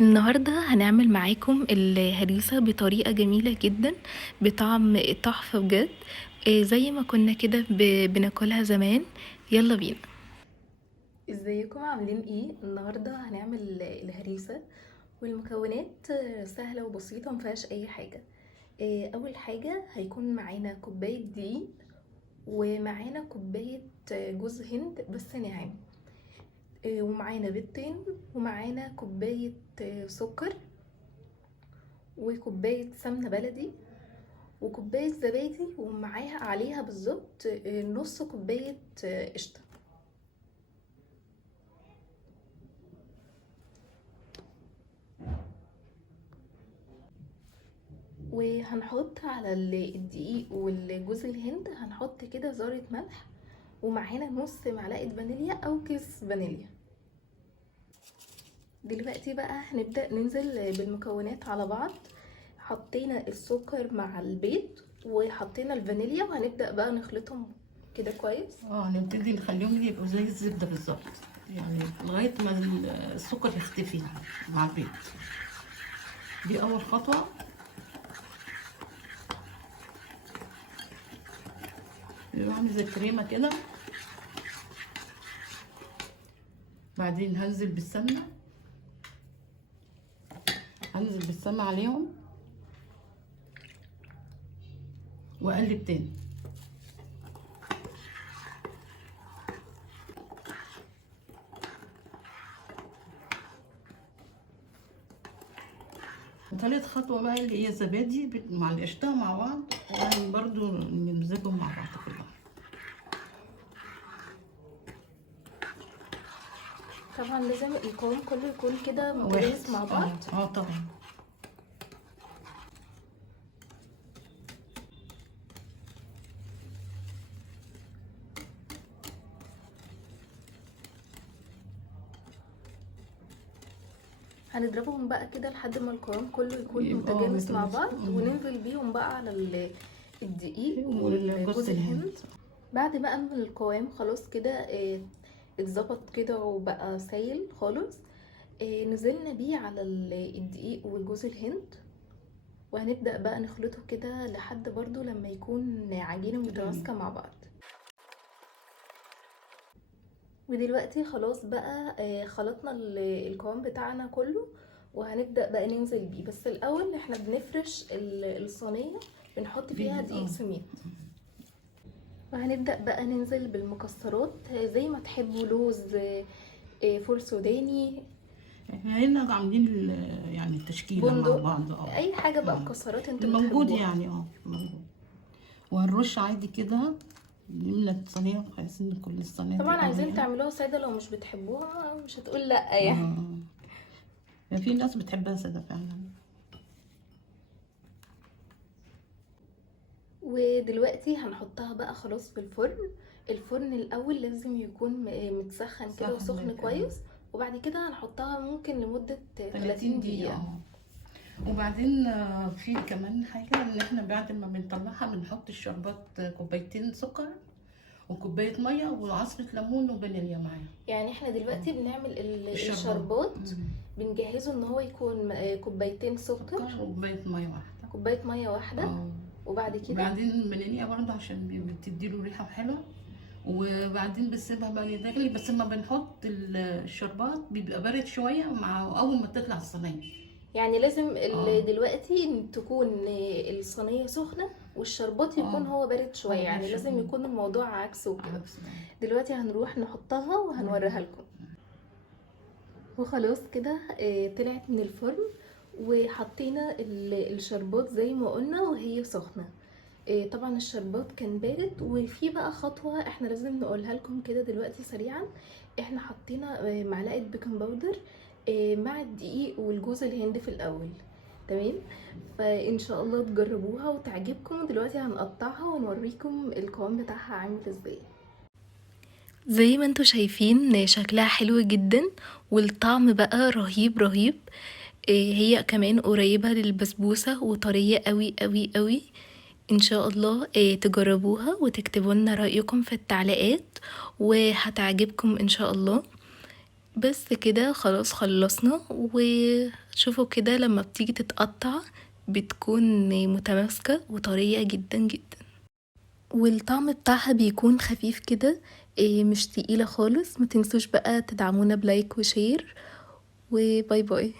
النهاردة هنعمل معاكم الهريسة بطريقة جميلة جدا بطعم تحفة بجد. زي ما كنا كده بناكلها زمان. يلا بينا. ازيكم عاملين ايه؟ النهاردة هنعمل الهريسة، والمكونات سهلة وبسيطة مفيهاش اي حاجة. اول حاجة هيكون معانا كوباية دقيق، ومعانا كوباية جوز هند بس ناعم، ومعانا بيضتين، ومعانا كوباية سكر، وكوباية سمنة بلدي، وكوباية زبادي، ومعاها عليها بالظبط نص كوباية قشطة. وهنحط على الدقيق والجوز الهند هنحط كده ذرة ملح، ومعانا نص معلقة فانيليا او كيس فانيليا. دلوقتي بقى هنبدأ ننزل بالمكونات على بعض. حطينا السكر مع البيض وحطينا الفانيليا، وهنبدأ بقى نخلطهم كده كويس. نبتدي نخليهم يبقوا زي الزبدة بالظبط، يعني لغاية ما السكر يختفي مع البيض. دي أول خطوة. يبقى عامل زي الكريمة كده. بعدين هنزل بالسمنة، عليهم وأقلب تاني. تالت خطوة بقى اللي هي الزبادي مع القشطة مع بعض، وبرضو نمزجهم مع بعض كلهم. طبعا لازم القوام كله يكون كده متجانس مع بعض. طبعا. هنضربهم بقى كده لحد ما القوام كله يكون متجانس مع بعض، وننزل بيهم بقى على الدقيق والجوز الهند. بعد بقى ما القوام خلاص كده اتظبط كده وبقى سايل خالص، نزلنا بيه على الدقيق والجوز الهند، وهنبدأ بقى نخلطه كده لحد برضو لما يكون عجينة متماسكة مع بعض. ودلوقتي خلاص بقى خلطنا القوام بتاعنا كله، وهنبدأ بقى ننزل بيه. بس الأول احنا بنفرش الصينية، بنحط فيها دقيق سمين، وهنبدأ بقى ننزل بالمكسرات زي ما تحبوا، لوز، فول سوداني. احنا هنا عاملين يعني التشكيلة مع بعض. اي حاجة بقى مكسرات انتوا موجود بتحبوها. يعني موجود. وهنرش عادي كده، نملى الصينية بحيث ان كل الصينية طبعا عايزين تعملوها سادة، لو مش بتحبوها مش هتقول لا يعني. يعني في ناس بتحبها سادة فعلا. ودلوقتي هنحطها بقى خلاص في الفرن. الفرن الاول لازم يكون متسخن كده وسخن كويس، وبعد كده هنحطها ممكن لمدة 30 دقيقة. وبعدين في كمان حاجة، ان احنا بعد ما بنطلعها بنحط الشربات، كوبايتين سكر وكوباية مية وعصرة ليمون وفانيليا معاها. يعني احنا دلوقتي بنعمل الشربات، بنجهزه ان هو يكون كوبايتين سكر وكوباية مية واحدة. كوباية مية واحدة. وبعد كده وبعدين فانيليا برضه عشان بتديله ريحة حلوة. وبعدين بنسيبها بقى يتغلي، بس لما بنحط الشربات بيبقى بارد شوية مع أول ما تطلع الصينية. يعني لازم دلوقتي تكون الصينية سخنة والشربات يكون هو بارد شوية، يعني لازم يكون الموضوع عكسه كده. دلوقتي هنروح نحطها وهنوريها لكم. وخلاص كده طلعت من الفرن، وحطينا الشربات زي ما قلنا وهي سخنة. طبعا الشربات كان بارد. وفي بقى خطوة احنا لازم نقولها لكم كده دلوقتي سريعا. احنا حطينا معلقة بيكنج باودر مع الدقيق والجوز الهند في الاول. تمام، فان شاء الله تجربوها وتعجبكم. دلوقتي هنقطعها ونوريكم القوام بتاعها عامل ازاي. زي ما انتوا شايفين شكلها حلو جدا، والطعم بقى رهيب رهيب. هي كمان قريبة للبسبوسة وطرية قوي قوي قوي. ان شاء الله تجربوها وتكتبوا لنا رأيكم في التعليقات، وهتعجبكم ان شاء الله. بس كده خلاص خلصنا. وشوفوا كده لما بتيجي تتقطع بتكون متماسكة وطرية جدا جدا، والطعم بتاعها بيكون خفيف كده، مش تقيلة خالص. ما تنسوش بقى تدعمونا بلايك وشير، وباي باي.